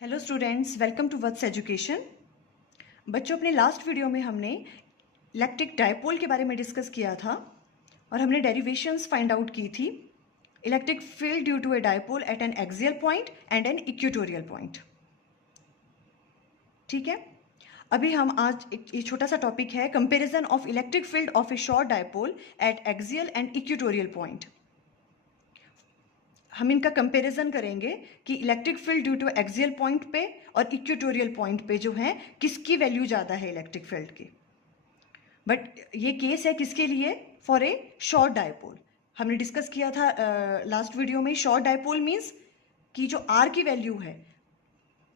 Hello students, welcome to Vats education. बच्चों, अपने last video में हमने इलेक्ट्रिक डायपोल के बारे में डिस्कस किया था और हमने डेरिवेशंस फाइंड आउट की थी। Electric field due to a dipole at an axial point and an equatorial point. ठीक है, अभी हम आज एक छोटा सा टॉपिक है comparison of electric field of a short dipole at axial and equatorial point. हम इनका कंपैरिजन करेंगे कि electric field due to axial point पे और इक्वेटोरियल पॉइंट पे जो है किसकी वैल्यू ज़्यादा है इलेक्ट्रिक फील्ड की। बट ये केस है किसके लिए? For a short dipole. हमने डिस्कस किया था लास्ट वीडियो में, शॉर्ट डायपोल मीन्स कि जो आर की वैल्यू है,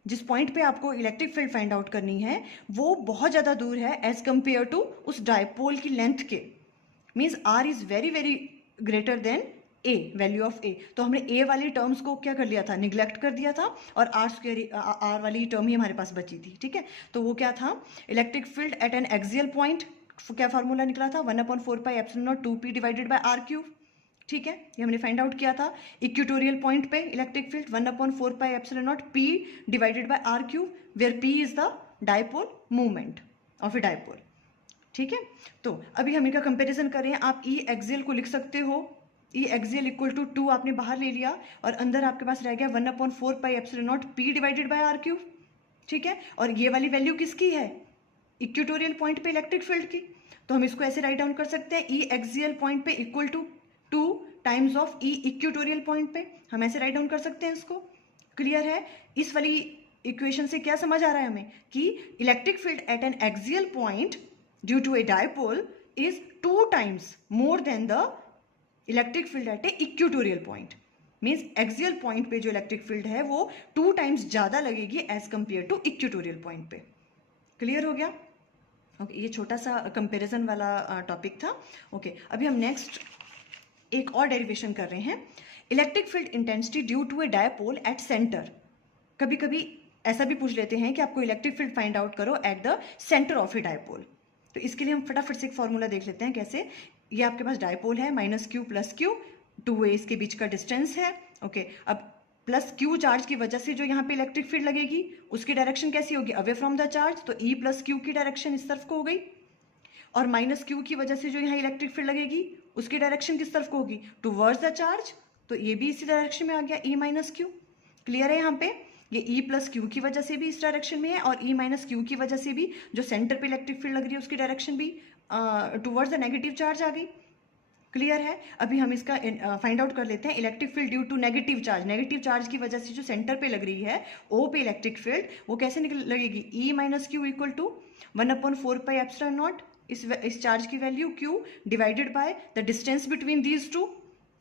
जिस पॉइंट पे आपको इलेक्ट्रिक फील्ड फाइंड आउट करनी है, वो बहुत ज़्यादा दूर है एज कंपेयर टू उस डायपोल की लेंथ के। Means R is very very greater than a, value of a. तो हमने ए वाली टर्म्स को क्या कर लिया था? निग्लेक्ट कर दिया था और आर स्क्वायर आर वाली टर्म ही हमारे पास बची थी। ठीक है, तो वो क्या था? Electric field at an axial point, क्या फार्मूला निकला था? 1/4 epsilon not 2p divided by are cube. ठीक है, ये हमने फाइंड आउट किया था। इक्वेटोरियल पॉइंट पे electric field 1/4 epsilon not p divided by are cube, where p is the dipole movement of a dipole. ठीक है, तो अभी हम इनका कंपेरिजन करें। आप ई एक्सियल को लिख सकते हो, ई एक्सियल इक्वल टू 2 आपने बाहर ले लिया और अंदर आपके पास रह गया 1/4 epsilon not p divided by are cube. ठीक है, और ये वाली वैल्यू किसकी है? इक्वेटोरियल पॉइंट पे इलेक्ट्रिक फील्ड की। तो हम इसको ऐसे राइट डाउन कर सकते हैं, ई एक्सियल पॉइंट पे equal to 2 times of E equatorial point पे। हम ऐसे राइट डाउन कर सकते हैं इसको। क्लियर है? इस वाली इक्वेशन से क्या समझ आ रहा है हमें कि electric field at an axial point due to a dipole is 2 times more then the electric field at a equatorial point. Means axial point पे जो इलेक्ट्रिक फील्ड है वो 2 टाइम्स ज़्यादा लगेगी as compare to equatorial point पे। Clear हो गया? Okay, ये छोटा सा कंपैरिजन वाला टॉपिक था। ओके, अभी हम नेक्स्ट एक और डेरिवेशन कर रहे हैं। Electric field intensity due to a dipole at centre. कभी कभी ऐसा भी पूछ लेते हैं कि आपको इलेक्ट्रिक फील्ड फाइंड आउट करो at the centre of a dipole. तो इसके लिए हम फटाफट से एक फॉर्मूला देख लेते हैं कैसे। ये आपके पास डायपोल है, -q + q, 2 वेज के बीच का डिस्टेंस है। ओके, अब +q चार्ज की वजह से जो यहाँ पे इलेक्ट्रिक फील्ड लगेगी उसकी डायरेक्शन कैसी होगी? Away from the charge. तो E + q की डायरेक्शन इस तरफ को हो गई, और -q की वजह से जो यहाँ इलेक्ट्रिक फील्ड लगेगी उसकी डायरेक्शन किस तरफ को होगी? Towards the charge. तो ये भी इसी डायरेक्शन में आ गया, E - q। क्लियर है? यहाँ पे ये E + q की वजह से भी इस डायरेक्शन में है और E - q की वजह से भी जो सेंटर पे इलेक्ट्रिक फील्ड लग रही है उसकी डायरेक्शन भी टुवर्ड्स द नेगेटिव चार्ज आ गई। क्लियर है? अभी हम इसका फाइंड आउट कर लेते हैं। Electric field due to negative charge, negative charge की वजह से जो सेंटर पे लग रही है O पे इलेक्ट्रिक फील्ड, वो कैसे लगेगी? E - q equal to 1/4 epsilon not, इस चार्ज की value q divided by the distance between these two.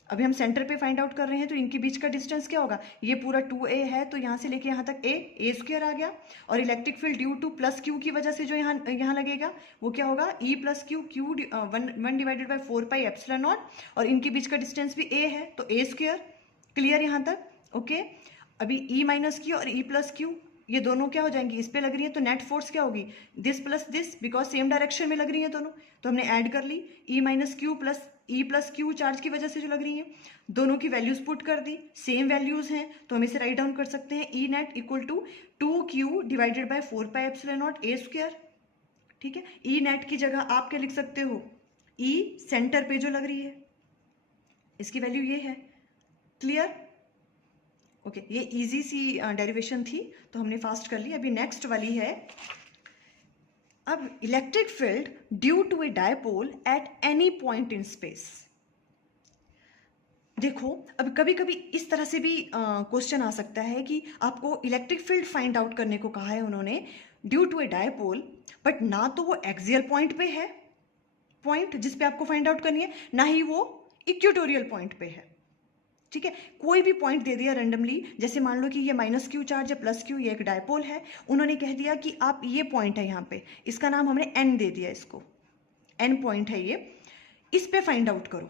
अभी हम सेंटर पे फाइंड आउट कर रहे हैं तो इनके बीच का डिस्टेंस क्या होगा? ये पूरा 2a है, तो यहाँ से लेके यहाँ तक a स्क्वायर आ गया। और electric field due to +q की वजह से जो यहाँ लगेगा वो क्या होगा? E + q, 1 divided by 4 epsilon not, और इनके बीच का डिस्टेंस भी a है तो a स्क्वायर। क्लियर यहाँ तक? ओके, अभी E - q और E + q ये दोनों क्या हो जाएंगी? इस पे लग रही है तो नेट फोर्स क्या होगी? This plus this, because same direction में लग रही है दोनों, तो हमने ऐड कर ली। E - q + E + q charge की वजह से जो लग रही है, दोनों की वैल्यूज पुट कर दी, सेम वैल्यूज हैं तो हम इसे राइट डाउन कर सकते हैं। E net equal to 2q divided by 4 epsilon not a square. ठीक है, E नेट की जगह आप क्या लिख सकते हो? E सेंटर पे जो लग रही है इसकी वैल्यू ये है। क्लियर? ओके, ये इजी सी डेरिवेशन थी तो हमने फास्ट कर ली। अभी नेक्स्ट वाली है, अब electric field due to a dipole at any point in space. देखो, अब कभी कभी इस तरह से भी क्वेश्चन आ सकता है कि आपको इलेक्ट्रिक फील्ड फाइंड आउट करने को कहा है उन्होंने due to a dipole, but ना तो वो एक्सियल पॉइंट पे है, पॉइंट जिस पे आपको फाइंड आउट करनी है, ना ही वो इक्वेटोरियल पॉइंट पे है। ठीक है, कोई भी पॉइंट दे दिया रैंडमली, जैसे मान लो कि ये -q चार्ज है, +q, ये एक डायपोल है। उन्होंने कह दिया कि आप ये पॉइंट है यहाँ पे, इसका नाम हमने n दे दिया, इसको n पॉइंट है ये, इस पे फाइंड आउट करो।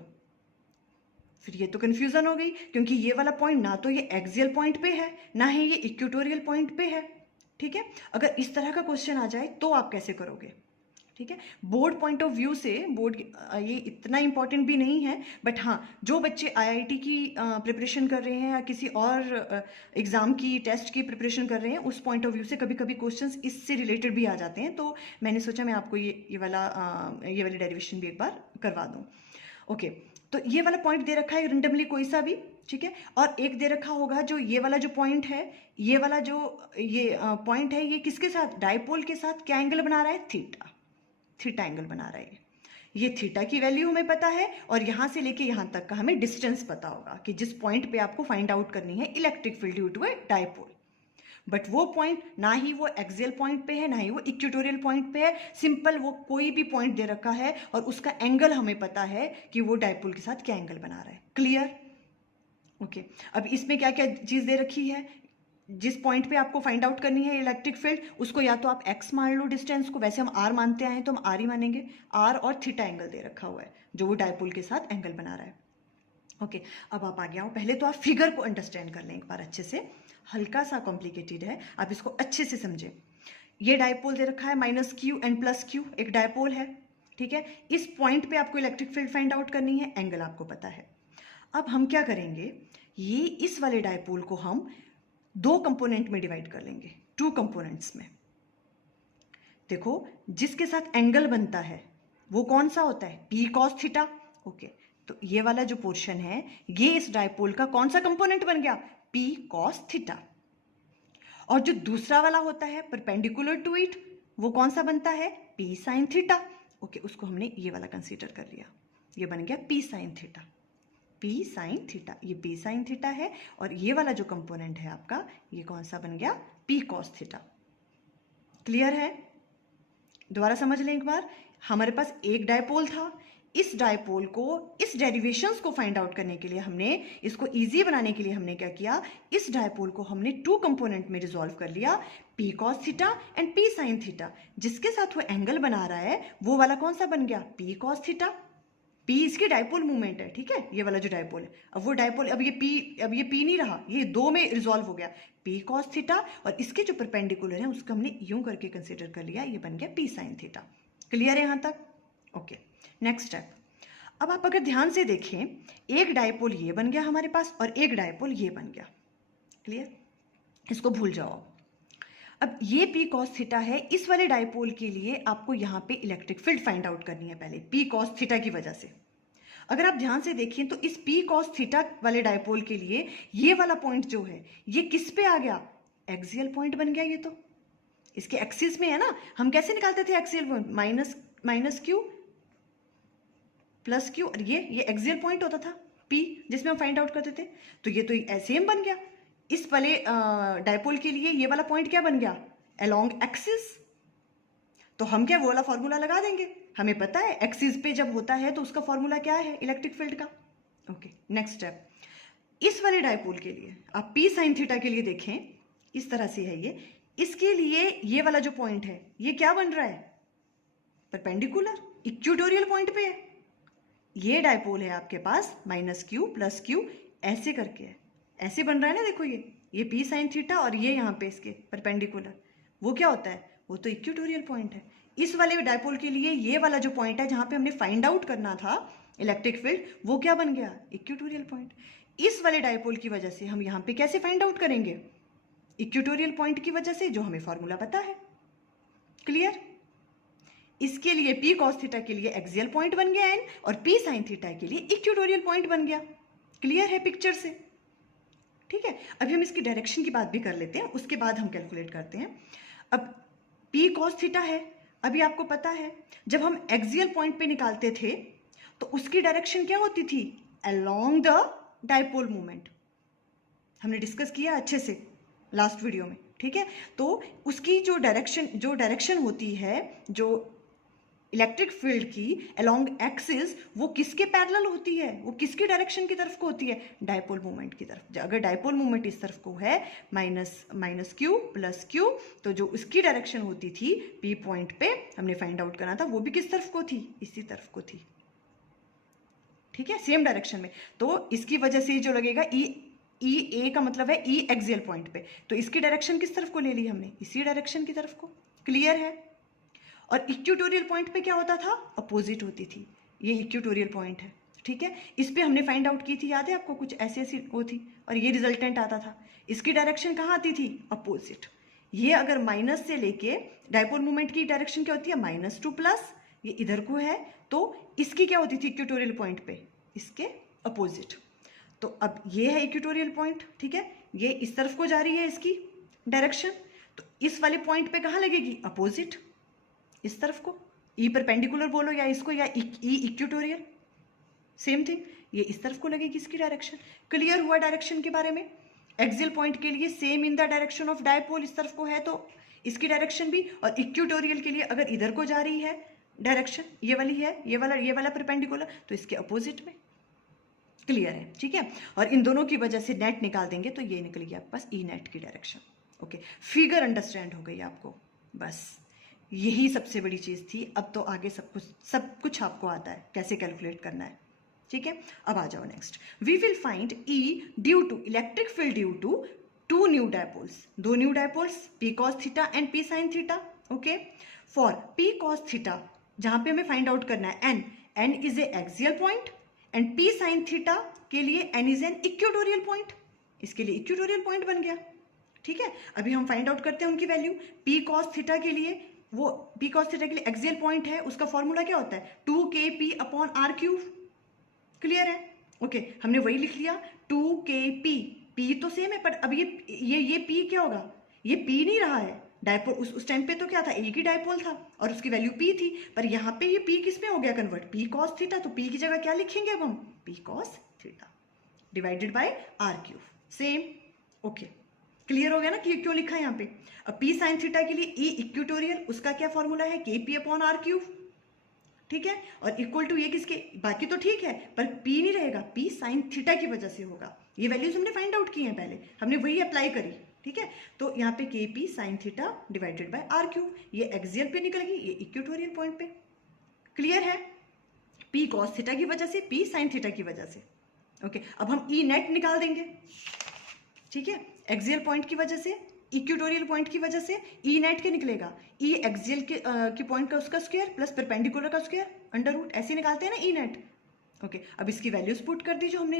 फिर ये तो कंफ्यूजन हो गई, क्योंकि ये वाला पॉइंट ना तो ये एक्सियल पॉइंट पे है ना ही ये इक्वेटोरियल पॉइंट पे है। ठीक है, अगर इस तरह का क्वेश्चन आ जाए तो आप कैसे करोगे? ठीक है। बोर्ड पॉइंट ऑफ व्यू से बोर्ड ये इतना इंपॉर्टेंट भी नहीं है, बट हाँ जो बच्चे आईआईटी की प्रिपरेशन कर रहे हैं या किसी और एग्ज़ाम की टेस्ट की प्रिपरेशन कर रहे हैं, उस पॉइंट ऑफ व्यू से कभी कभी क्वेश्चंस इससे रिलेटेड भी आ जाते हैं, तो मैंने सोचा मैं आपको ये वाली डेरिवेशन भी एक बार करवा दूँ। ओके, तो ये वाला पॉइंट दे रखा है रेंडमली कोई सा भी, ठीक है। और एक दे रखा होगा जो ये वाला जो पॉइंट है, ये वाला जो ये पॉइंट है, ये किसके साथ, डायपोल के साथ क्या एंगल बना रहा है, थीटा, थीटा एंगल बना रहा है। ये थीटा की वैल्यू हमें पता है और यहाँ से लेके यहाँ तक का हमें डिस्टेंस पता होगा कि जिस पॉइंट पे आपको फाइंड आउट करनी है electric field due to a dipole. But वो पॉइंट ना ही वो एक्सियल पॉइंट पे है ना ही वो इक्वेटोरियल पॉइंट पे है, सिंपल वो कोई भी पॉइंट दे रखा है और उसका एंगल हमें पता है कि वो डायपोल के साथ क्या एंगल बना रहा है। क्लियर? ओके, अब इसमें क्या क्या चीज़ दे रखी है, जिस पॉइंट पे आपको फाइंड आउट करनी है इलेक्ट्रिक फील्ड, उसको या तो आप x मान लो डिस्टेंस को, वैसे हम r मानते आए हैं तो हम r ही मानेंगे, r और थीटा एंगल दे रखा हुआ है जो वो डायपोल के साथ एंगल बना रहा है। ओके, अब आप आगे आओ, पहले तो आप फिगर को अंडरस्टैंड कर लें एक बार अच्छे से, हल्का सा कॉम्प्लिकेटेड है, आप इसको अच्छे से समझें। ये डायपोल दे रखा है -q एंड +q, एक डायपोल है, ठीक है। इस पॉइंट पे आपको इलेक्ट्रिक फील्ड फाइंड आउट करनी है, एंगल आपको पता है। अब हम क्या करेंगे, ये इस वाले डायपोल को हम दो कंपोनेंट में डिवाइड कर लेंगे, 2 कंपोनेंट्स में। देखो जिसके साथ एंगल बनता है वो कौन सा होता है, p cos थीटा। ओके, तो ये वाला जो पोर्शन है ये इस डायपोल का कौन सा कंपोनेंट बन गया, p cos थीटा। और जो दूसरा वाला होता है परपेंडिकुलर टू इट, वो कौन सा बनता है, p sin थीटा। ओके, उसको हमने ये वाला कंसीडर कर लिया, ये बन गया p sin theta, p sin theta, ये p sin थीटा है। और ये वाला जो कंपोनेंट है आपका, ये कौन सा बन गया, p cos थीटा। क्लियर है? दोबारा समझ लें एक बार, हमारे पास एक डायपोल था, इस डायपोल को, इस डेरिवेशंस को फाइंड आउट करने के लिए हमने, इसको इजी बनाने के लिए हमने क्या किया, इस डायपोल को हमने 2 कंपोनेंट में रिजॉल्व कर लिया, p cos theta and p sin theta. जिसके साथ वो एंगल बना रहा है वो वाला कौन सा बन गया, p cos थीटा। p इसकी डायपोल मूवमेंट है, ठीक है, ये वाला जो डायपोल है। अब वो डायपोल, अब ये p नहीं रहा, ये 2 में रिजॉल्व हो गया, p cos थीटा, और इसके जो परपेंडिकुलर है उसको हमने यूं करके कंसीडर कर लिया, ये बन गया p sin थीटा। क्लियर है यहाँ तक? Okay, next step. अब आप अगर ध्यान से देखें, एक डायपोल ये बन गया हमारे पास और एक डायपोल ये बन गया। क्लियर? इसको भूल जाओ। अब ये p cos थीटा है, इस वाले डायपोल के लिए आपको यहाँ पे इलेक्ट्रिक फील्ड फाइंड आउट करनी है पहले, p cos थीटा की वजह से। अगर आप ध्यान से देखें तो इस p cos थीटा वाले डायपोल के लिए ये वाला पॉइंट जो है ये किस पे आ गया, एक्सियल पॉइंट बन गया। ये तो इसके एक्सिस में है ना, हम कैसे निकालते थे axial point, minus Q plus Q, और ये एक्सियल पॉइंट होता था p जिसमें हम फाइंड आउट करते थे। तो ये तो सेम बन गया, इस वाले डायपोल के लिए ये वाला पॉइंट क्या बन गया, अलोंग एक्सिस। तो हम क्या वो वाला फॉर्मूला लगा देंगे, हमें पता है एक्सिस पे जब होता है तो उसका फॉर्मूला क्या है इलेक्ट्रिक फील्ड का। ओके, नेक्स्ट स्टेप, इस वाले डायपोल के लिए आप p sin थीटा के लिए देखें, इस तरह से है ये, इसके लिए ये वाला जो पॉइंट है ये क्या बन रहा है, परपेंडिकुलर, इक्वेटोरियल पॉइंट पे है। ये डायपोल है आपके पास -q + q ऐसे करके है, ऐसे बन रहा है ना, देखो ये p sin थीटा और ये यहाँ पे इसके परपेंडिकुलर, वो क्या होता है, वो तो इक्वेटोरियल पॉइंट है। इस वाले डायपोल के लिए ये वाला जो पॉइंट है जहाँ पे हमने फाइंड आउट करना था इलेक्ट्रिक फील्ड, वो क्या बन गया, इक्वेटोरियल पॉइंट। इस वाले डायपोल की वजह से हम यहाँ पे कैसे फाइंड आउट करेंगे, इक्वेटोरियल पॉइंट की वजह से, जो हमें फॉर्मूला पता है। क्लियर? इसके लिए p cos थीटा के लिए एक्सियल पॉइंट बन गया n, और p sin थीटा के लिए इक्वेटोरियल पॉइंट बन गया। क्लियर है पिक्चर से? ठीक है, अभी हम इसकी डायरेक्शन की बात भी कर लेते हैं, उसके बाद हम कैलकुलेट करते हैं। अब p cos थीटा है, अभी आपको पता है जब हम एक्सियल पॉइंट पे निकालते थे तो उसकी डायरेक्शन क्या होती थी, अलोंग द डायपोल मूवमेंट। हमने डिस्कस किया अच्छे से लास्ट वीडियो में, ठीक है। तो उसकी जो डायरेक्शन होती है, जो इलेक्ट्रिक फील्ड की अलोंग एक्सिस, वो किसके पैरेलल होती है, वो किसकी डायरेक्शन की तरफ को होती है, डायपोल मूवमेंट की तरफ। अगर डायपोल मूवमेंट इस तरफ को है -q + q, तो जो उसकी डायरेक्शन होती थी p पॉइंट पे हमने फाइंड आउट करना था, वो भी किस तरफ को थी, इसी तरफ को थी। ठीक है, सेम डायरेक्शन में। तो इसकी वजह से जो लगेगा ई ए का मतलब है ई एक्सियल पॉइंट पे, तो इसकी डायरेक्शन किस तरफ को ले ली हमने, इसी डायरेक्शन की तरफ को। क्लियर है? और इक्वेटोरियल पॉइंट पे क्या होता था, अपोजिट होती थी। ये इक्वेटोरियल पॉइंट है, ठीक है। इस पे हमने फाइंड आउट की थी, याद है आपको, कुछ ऐसी ऐसी वो थी और ये रिजल्टेंट आता था। इसकी डायरेक्शन कहाँ आती थी, अपोजिट। ये अगर माइनस से लेके डायपोल मोमेंट की डायरेक्शन क्या होती है, -2+, ये इधर को है, तो इसकी क्या होती थी इक्वेटोरियल पॉइंट पे, इसके अपोजिट। तो अब ये है इक्वेटोरियल पॉइंट, ठीक है, ये इस तरफ को जा रही है इसकी डायरेक्शन, तो इस वाले पॉइंट पे कहाँ लगेगी, अपोजिट, इस तरफ को। ई परपेंडिकुलर बोलो या इसको, या ई इक्वेटोरियल, सेम थिंग, ये इस तरफ को लगेगी इसकी डायरेक्शन। क्लियर हुआ डायरेक्शन के बारे में। एक्सियल पॉइंट के लिए same in the direction of dipole, इस तरफ को है तो इसकी डायरेक्शन भी, और इक्वेटोरियल के लिए अगर इधर को जा रही है डायरेक्शन, ये वाली है, ये वाला परपेंडिकुलर, तो इसके अपोजिट में। क्लियर है, ठीक है। और इन दोनों की वजह से नेट निकाल देंगे तो ये निकल गया आपके पास ई नेट की डायरेक्शन। ओके, फिगर अंडरस्टैंड हो गई आपको, बस यही सबसे बड़ी चीज़ थी। अब तो आगे सब कुछ आपको आता है कैसे कैलकुलेट करना है, ठीक है। अब आ जाओ next, we will find E due to electric field due to 2 new dipoles, 2 new dipoles, p cos theta and p sin theta. Okay, for p cos theta जहां पे हमें फाइंड आउट करना है N is a axial point, and p sin theta के लिए N is an equatorial point, इसके लिए equatorial point बन गया, ठीक है। अभी हम फाइंड आउट करते हैं उनकी वैल्यू। पी कॉस थीटा के लिए, वो पी कॉस थीटा के लिए एक्सियल पॉइंट है, उसका फॉर्मूला क्या होता है, 2kp/r³। क्लियर है, ओके, हमने वही लिख लिया 2kp, पी तो सेम है, पर अब ये पी क्या होगा, ये पी नहीं रहा है डायपोल। उस टाइम पे तो क्या था, एक ही डायपोल था और उसकी वैल्यू पी थी, पर यहाँ पे ये पी किस में हो गया कन्वर्ट, पी कॉस थीटा। तो पी की जगह क्या लिखेंगे अब हम, P cos theta divided by r³, same. Okay, clear हो गया ना कि क्यों लिखा है यहाँ पे। अब पी साइन थीटा के लिए ई इक्वेटोरियल, उसका क्या फॉर्मूला है, kp/r³, ठीक है। और इक्वल टू ये किसके, बाकी तो ठीक है पर पी नहीं रहेगा, पी साइन थीटा की वजह से होगा। ये वैल्यूज हमने फाइंड आउट की हैं पहले, हमने वही अप्लाई करी, ठीक है। तो यहाँ पे के P sin theta divided by r³, ये एक्सियल पे निकल गई, ये इक्वेटोरियल पॉइंट पे। क्लियर है, पी कॉस थीटा की वजह से, पी साइन थीटा की वजह से। ओके, अब हम ई नेट निकाल देंगे, ठीक है। एक्सियल पॉइंट की वजह से, इक्वेटोरियल पॉइंट की वजह से ई नेट के निकलेगा, ई एक्सियल के पॉइंट का उसका स्क्वायर प्लस परपेंडिकुलर का स्क्वायर √, ऐसे निकालते हैं ना ई नेट। ओके, अब इसकी वैल्यूज पुट कर दी जो हमने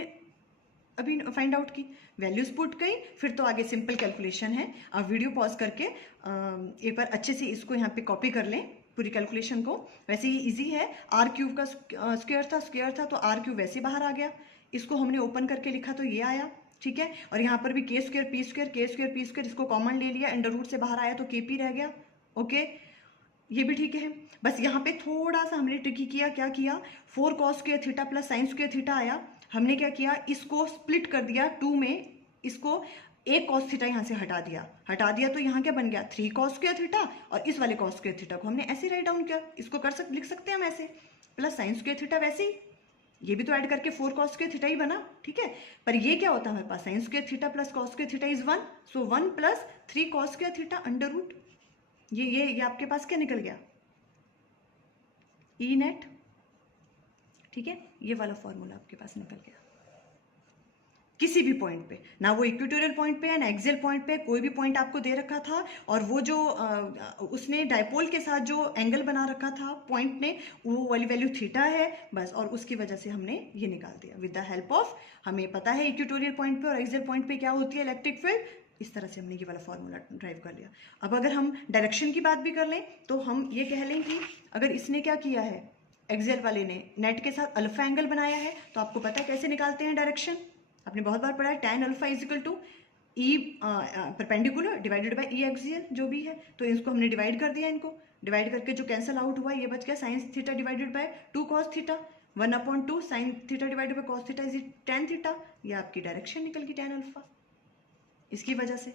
अभी फाइंड आउट की, वैल्यूज पुट गई, फिर तो आगे सिंपल कैलकुलेशन है। आप वीडियो पॉज करके एक बार अच्छे से इसको यहाँ पे कॉपी कर लें पूरी कैलकुलेशन को। वैसे ही इजी है, r³ का स्क्वायर था तो r³ वैसे बाहर आ गया, इसको हमने ओपन करके लिखा तो ये आया, ठीक है। और यहाँ पर भी k² p स्क्वायर इसको कॉमन ले लिया, √ से बाहर आया तो kp रह गया। ओके, ये भी ठीक है। बस यहाँ पे थोड़ा सा हमने ट्रिकी किया, क्या किया, 4 cos² theta plus sin square theta आया, हमने क्या किया, इसको स्प्लिट कर दिया 2 में, इसको एक cos थीटा यहाँ से हटा दिया तो यहाँ क्या बन गया, 3 cos² थीटा, और इस वाले cos² थीटा को हमने ऐसे राइट डाउन किया, इसको लिख सकते हैं हम ऐसे, प्लस sin स्क्वायर थीटा वैसे ही, ये भी तो ऐड करके 4 cos² थीटा ही बना, ठीक है। पर ये क्या होता है हमारे पास, sin square theta plus cos² theta is 1, so 1 plus 3 cos² theta √, ये आपके पास क्या निकल गया, ई नेट, ठीक है। ये वाला फॉर्मूला आपके पास निकल गया। किसी भी पॉइंट पे, ना वो इक्वेटोरियल पॉइंट पे है ना एक्सियल पॉइंट पे, कोई भी पॉइंट आपको दे रखा था और वो जो उसने डायपोल के साथ जो एंगल बना रखा था पॉइंट ने, वो वाली वैल्यू थीटा है बस, और उसकी वजह से हमने ये निकाल दिया विद द हेल्प ऑफ, हमें पता है इक्वेटोरियल पॉइंट पे और एक्सियल पॉइंट पे क्या होती है इलेक्ट्रिक फील्ड, इस तरह से हमने ये वाला फॉर्मूला ड्राइव कर लिया। अब अगर हम डायरेक्शन की बात भी कर लें तो हम ये कह लें कि अगर इसने क्या किया है, एक्सियल वाले ने नेट के साथ अल्फा एंगल बनाया है, तो आपको पता है कैसे निकालते हैं डायरेक्शन, आपने बहुत बार पढ़ा है, tan alpha is equal to E perpendicular divided by E axial जो भी है, तो इसको हमने डिवाइड कर दिया, इनको डिवाइड करके जो कैंसिल आउट हुआ ये बच गया sine theta divided by 2 cos theta, 1/2 sine theta divided by cos theta is tan theta, ये आपकी डायरेक्शन निकल गई tan अल्फा इसकी वजह से,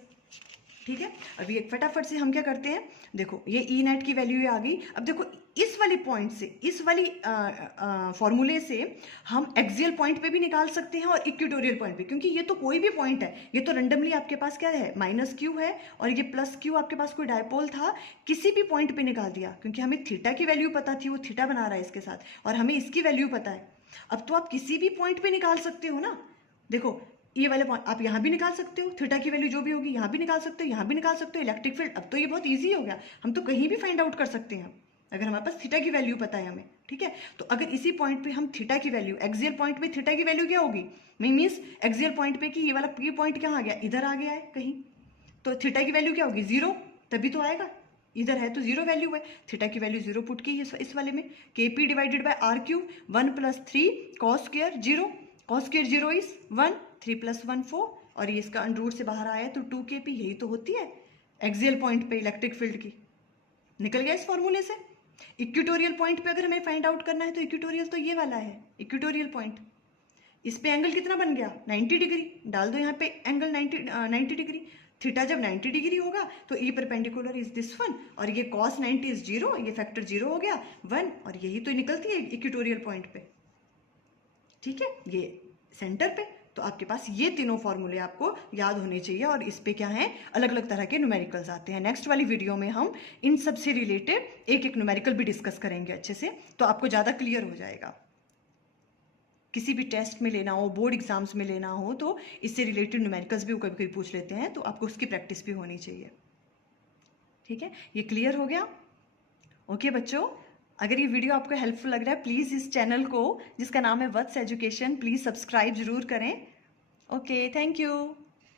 ठीक है। अभी एक फटाफट से हम क्या करते हैं, देखो ये ई नेट की वैल्यू आ गई। अब देखो इस वाली पॉइंट से, इस वाली फॉर्मूले से हम एक्सियल पॉइंट पे भी निकाल सकते हैं और इक्वेटोरियल पॉइंट पे, क्योंकि ये तो कोई भी पॉइंट है, ये तो रैंडमली आपके पास क्या है, -q है और ये +q आपके पास कोई डायपोल था, किसी भी पॉइंट पे निकाल दिया, क्योंकि हमें थीटा की वैल्यू पता थी, वो थीटा बना रहा है इसके साथ, और हमें इसकी वैल्यू पता है। अब तो आप किसी भी पॉइंट पे निकाल सकते हो ना, देखो ये वाले पॉइंट आप यहाँ भी निकाल सकते हो, थीटा की वैल्यू जो भी होगी यहाँ भी निकाल सकते हो, यहाँ भी निकाल सकते हो इलेक्ट्रिक फील्ड। अब तो ये बहुत इजी हो गया, हम तो कहीं भी फाइंड आउट कर सकते हैं, अगर हमारे पास थीटा की वैल्यू पता है हमें, ठीक है। तो अगर इसी पॉइंट पे हम थीटा की वैल्यू, एक्सियल पॉइंट पे थीटा की वैल्यू क्या होगी, मीन्स एक्सियल पॉइंट पे कि ये वाला पी पॉइंट कहाँ आ गया, इधर आ गया है कहीं, तो थीटा की वैल्यू क्या होगी, 0, तभी तो आएगा, इधर है तो 0 वैल्यू है, थीटा की वैल्यू 0 पुट की इस वाले में, K P divided by are cube 1 + 3 cos square 0, cos square 0 is 1, 3 + 1 4, और ये इसका अंडर रूट से बाहर आया है तो 2 के पी, यही तो होती है एक्सियल पॉइंट पे इलेक्ट्रिक फील्ड की। निकल गया इस फॉर्मूले से। इक्वेटोरियल पॉइंट पे अगर हमें फाइंड आउट करना है तो इक्वेटोरियल तो ये वाला है इक्वेटोरियल पॉइंट, इस पे एंगल कितना बन गया 90 डिग्री, डाल दो यहाँ पे एंगल 90 डिग्री, थीटा जब 90 डिग्री होगा तो E perpendicular is this one, और ये cos 90 इज 0, ये फैक्टर 0 हो गया 1, और यही तो निकलती है इक्वेटोरियल पॉइंट पे, ठीक है, ये सेंटर पे। तो आपके पास ये तीनों फॉर्मूले आपको याद होने चाहिए, और इस पे क्या है, अलग अलग तरह के न्यूमेरिकल्स आते हैं। नेक्स्ट वाली वीडियो में हम इन सब से रिलेटेड एक एक न्यूमेरिकल भी डिस्कस करेंगे अच्छे से, तो आपको ज़्यादा क्लियर हो जाएगा। किसी भी टेस्ट में लेना हो, बोर्ड एग्जाम्स में लेना हो, तो इससे रिलेटेड न्यूमेरिकल्स भी कभी कभी पूछ लेते हैं, तो आपको उसकी प्रैक्टिस भी होनी चाहिए, ठीक है। ये क्लियर हो गया? ओके बच्चों, अगर ये वीडियो आपको हेल्पफुल लग रहा है, प्लीज़ इस चैनल को जिसका नाम है वत्स एजुकेशन, प्लीज़ सब्सक्राइब जरूर करें। Okay, thank you.